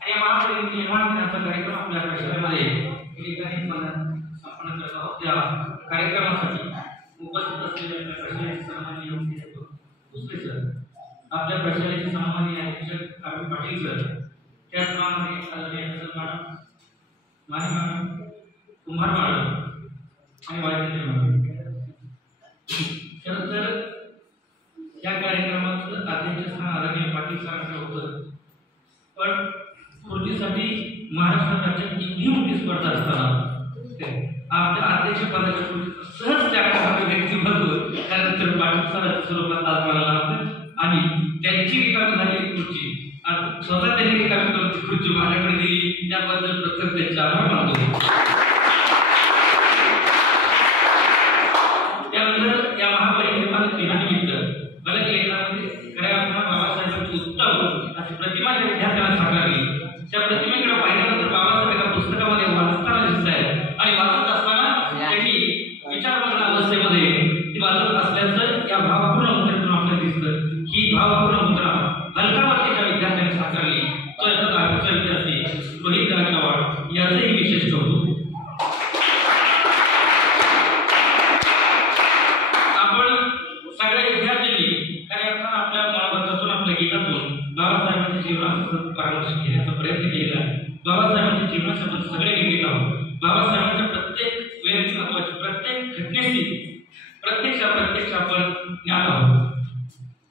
आणि महापरिनिर्वाण दिनाचा कार्यक्रम आपल्या परिसरामध्ये ठिकाणी संपन्न करत आहोत। त्या कार्यक्रमासाठी उपस्थित असलेले आपल्या परिसराचे सन्माननीय भोसले सर, आपल्या परिसराचे सन्माननीय अध्यक्ष अरविंद पाटील सर, त्याचप्रमाणे आदरणीय madam, Mane madam, Kumar madam आणि वायदेंद्र मॅडम। तर या कार्यक्रमाचं अध्यक्षस्थान आदरणीय पाटील सरांचं होतं, पण स्फूर्तीसाठी महाराष्ट्र राज्यात एवढी मोठी स्पर्धा असताना आपल्या अध्यक्षपदाच्या सहज त्याकडे व्यक्तिमत्व त्यानंतर पाटील सरांच्या स्वरूपात आज मला लागतं आणि त्यांची रिकामी झालेली खुर्ची स्वतः त्यांनी रिकामी करून ती खुर्ची माझ्याकडे दिली, त्याबद्दल प्रथम त्यांचे आभार मानतो। त्यानंतर या महापरिनिर्वाण दिनानिमित्त मला लेखनामध्ये खऱ्या अर्थानं बाबासाहेबांची उत्तम अशी प्रतिमा ज्या विद्यार्थ्यांना साकारली, त्या प्रतिमेकडे पाहिल्यानंतर बाबासाहेब एका पुस्तकामध्ये वाचताना दिसत आहेत आणि वाचत असताना त्यांनी विचारमग्न अवस्थेमध्ये ती वाचत असल्याचं या भावपूर्ण मुद्रेतून आपल्याला दिसतं। ही भावपूर्ण मुद्रा हलकावरतीच्या विद्यार्थ्यांनी साकारली, तो याचा दहावीचा विद्यार्थी रोहित गायकवाड याचंही विशेष कौतुक। आपण सगळ्या विद्यार्थ्यांनी खऱ्या अर्थानं आपल्या महाभारतातून आपल्या गीतातून बाबासाहेबांच्या जीवनाचा परामर्श घेण्याचा प्रयत्न केलेला आहे। बाबासाहेबांच्या जीवनाचे आपण सगळे निगडीत आहोत। बाबासाहेबांच्या प्रत्येक व्यक्तिमत्वाची प्रत्येक घटनेची प्रत्यक्ष आपण ज्ञात आहोत।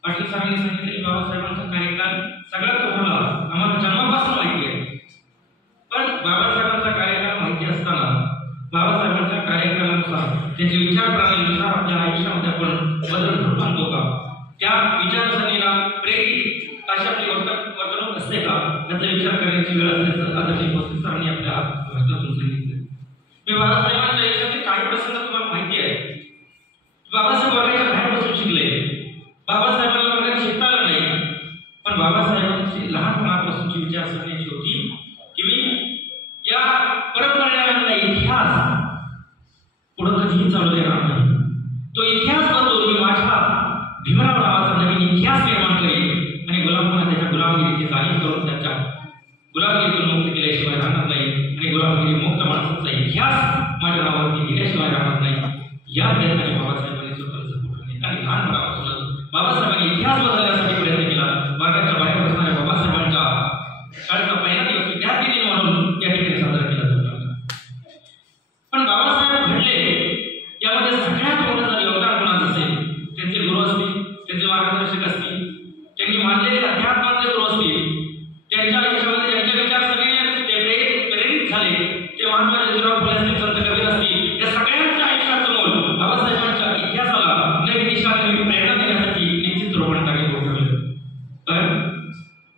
पाटील सरांनी सांगितले की बाबासाहेबांचा कार्यकाल सगळ्यात तुम्हाला आम्हाला जन्मापासून माहिती आहे, पण बाबासाहेबांचा कार्यकाल माहिती असताना बाबासाहेबांच्या कार्यकालानुसार त्यांचे विचार प्रणालीनुसार आपल्या आयुष्यामध्ये आपण बदल घडवून आणतो का, त्या विचारसरणीला प्रेरित अशी आपली वर्तणूक असते का, याचा विचार करण्याची वेळ असल्याचं आदरणीय भोसले सरांनी आपल्या भाषणातून सांगितलं। मी बाबासाहेबांच्या आयुष्यातील काही प्रसंग तुम्हाला माहिती आहे। बाबासाहेब वर्गाच्या बाहेर बसून शिकले, बाबासाहेबांना वर्गात शिकता आलं नाही, पण बाबासाहेबांची लहानपणापासूनची विचारसरणी अशी होती की मी या परंपरेला इतिहास पुढे कधीही चालू देणार नाही, तो इतिहास बदलून मी माझ्या भीमराव नावाचा नवीन इतिहास निर्माण करेन आणि गुलामांना त्याच्या गुलामगिरीची जाणीव करून त्याच्या गुलामगिरीतून मुक्त केल्याशिवाय राहणार नाही आणि गुलामगिरी मुक्त माणसाचा इतिहास माझ्या नावावरती लिहिल्याशिवाय राहणार नाही, या प्रयत्नाने बाबासाहेबांनी स्वतःला सपोर्ट केला आणि लहानपणापासूनच बाबासाहेबांनी इतिहास बदलण्यासाठी प्रयत्न केला। वर्गाच्या बाहेर बसणाऱ्या बाबासाहेबांच्या शाळेचा पहिला दिवस विद्यार्थिनी म्हणून या ठिकाणी साजरा केला जातो। पण बाबासाहेब घडले यामध्ये सगळ्यात मोठं जर योगदान कोणाचं असेल, त्यांचे गुरु असतील, त्यांचे मार्गदर्शक असतील, त्यांनी मानलेले अध्यात्माचे गुरु असतील, त्यांच्या आयुष्यामध्ये ज्यांच्या विचारसरणीने ते प्रेरित झाले ते महात्मा ज्योतिराव फुले असतील, संत कबीर असतील, या सगळ्यांच्या आयुष्याचं मोल बाबासाहेबांच्या इतिहासाला नवी दिशा नवी प्रेरणा देण्यासाठी निश्चित रोवणकारी ठरलं। पण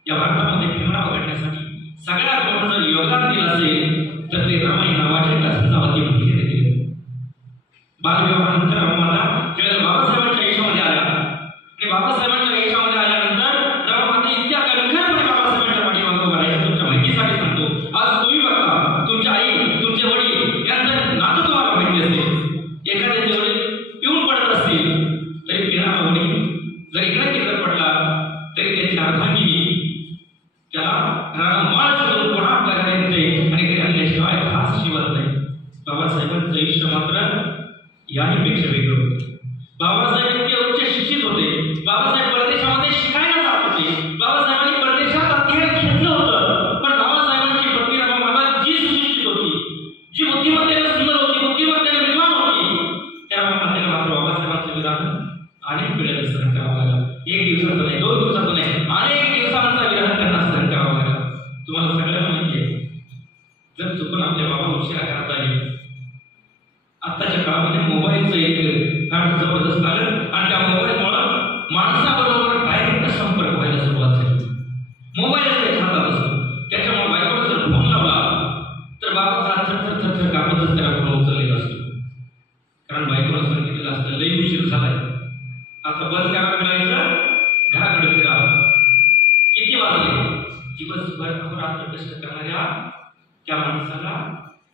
या भारतामध्ये भीमराव घडण्यासाठी सगळ्यात मोठं जर योगदान दिलं असेल तर ते रमाई नावाच्या एका संतावती महिलेने दिले। बालविवाहानंतर रमामाता ज्यावेळेला बाबासाहेबांच्या आयुष्यामध्ये आल्या आणि बाबासाहेबांच्या आयुष्यामध्ये आल्यानंतर रमामाता इतक्या कणखरपणे बाबासाहेबांच्या पाठीमागे उभा राहिल्या। तुमच्या माहितीसाठी सांगतो, आज तुम्ही बघा तुमच्या आई तुमचे वडील यांचं नातं तुम्हाला माहिती असेल, एखाद्याचे वडील पिऊन पडत असतील तरी पिणारा वडील जर इकडे तिकडे पडला तरी त्याची अर्धांगिनी त्याला माळ सोडून पुन्हा आपल्या घरी येते आणि घरी आणल्याशिवाय घास शिवत नाही। बाबासाहेबांचं आयुष्य मात्र याहीपेक्षा वेगळं होतं। बाबासाहेब इतके उच्च शिक्षित होते, बाबासाहेब परदेशामध्ये शिकायला जात होते, बाबासाहेबांनी परदेशात अध्ययन घेतलं होतं, पण बाबासाहेबांची पत्नी रमामाता जी सुशिक्षित होती, जी बुद्धिमत्तेने सुंदर होती, बुद्धिमत्तेने विद्वान होती, त्या रमामातेला मात्र बाबासाहेबांचं विधान अनेक वेळेला सहन करावं लागलं। एक दिवसाचं नाही, 2 दिवसाचं नाही, अनेक दिवसांचा विधान त्यांना सहन करावं लागलं। तुम्हाला सगळ्यांना माहिती आहे, जर चुकून आपल्या बाबा उशिरा घरात आले, आत्ताच्या काळामध्ये मोबाईलचं एक फार जबरदस्त आलं आणि त्या मोबाईलमुळे माणसाबरोबर डायरेक्ट संपर्क व्हायला सुरुवात झाली। मोबाईल त्याच्या हातात असतो, त्याच्यामुळे बायकोला जर फोन लावला तर बाबाचा थर कापतच त्याला फोन उचललेला असतो, कारण बायकोला सांगितलेलं असतं लई उशीर झालाय, आता बंद करा, फिरायचं घराकडे फिरा। किती वाजले? दिवसभर अहोरात्र कष्ट करणाऱ्या त्या माणसाला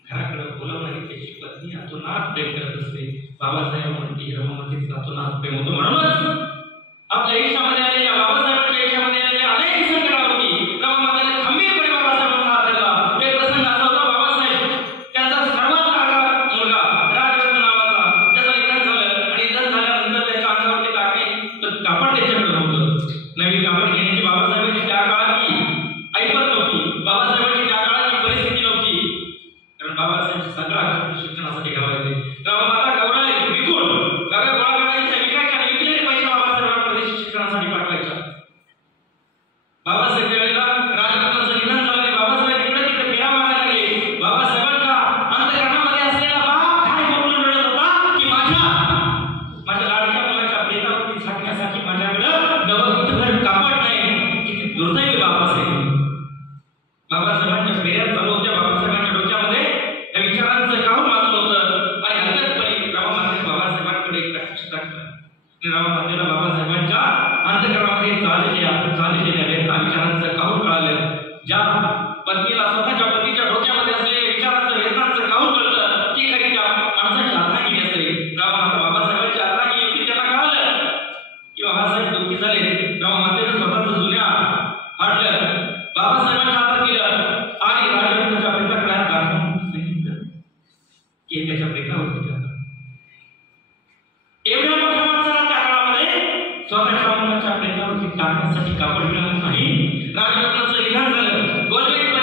घराकडे बोलावणारी त्याची पत्नी अतोनात प्रेम करत असते। बाबासाहेब म्हणते रमामातेचं अतोनात प्रेम होतं, म्हणूनच आपल्या आयुष्यामध्ये आलेल्या बाबासाहेबांच्या आयुष्यामध्ये आलेल्या अनेक संकटावरती रमामातेने खंबीरपणे बाबासाहेब ज्या पत्नीला स्वतःच्या पतीच्या डोक्यामध्ये असलेल्या विचारांचं वेदनांचं गाऊन कळतं ती खरी त्या माणसाची अर्धांगिनी असते. राममाता बाबासाहेबांची अर्धांगिनी होती. त्यांना कळालं की बाबासाहेब दुःखी झाले. राममातेनं स्वतःचं जुन्या फाडलं, बाबासाहेबांच्या हातात दिलं आणि राजरत्नाच्या प्रेताकडे हात घालून सांगितलं की हे त्याच्या प्रेतावरती ठेवा. एवढ्या मोठ्या माणसाला त्या काळामध्ये स्वतःच्या मुलाच्या प्रेतावरती टाकण्यासाठी कापड मिळालं नाही. राजरत्नाचं निधन झालं. गोलबेग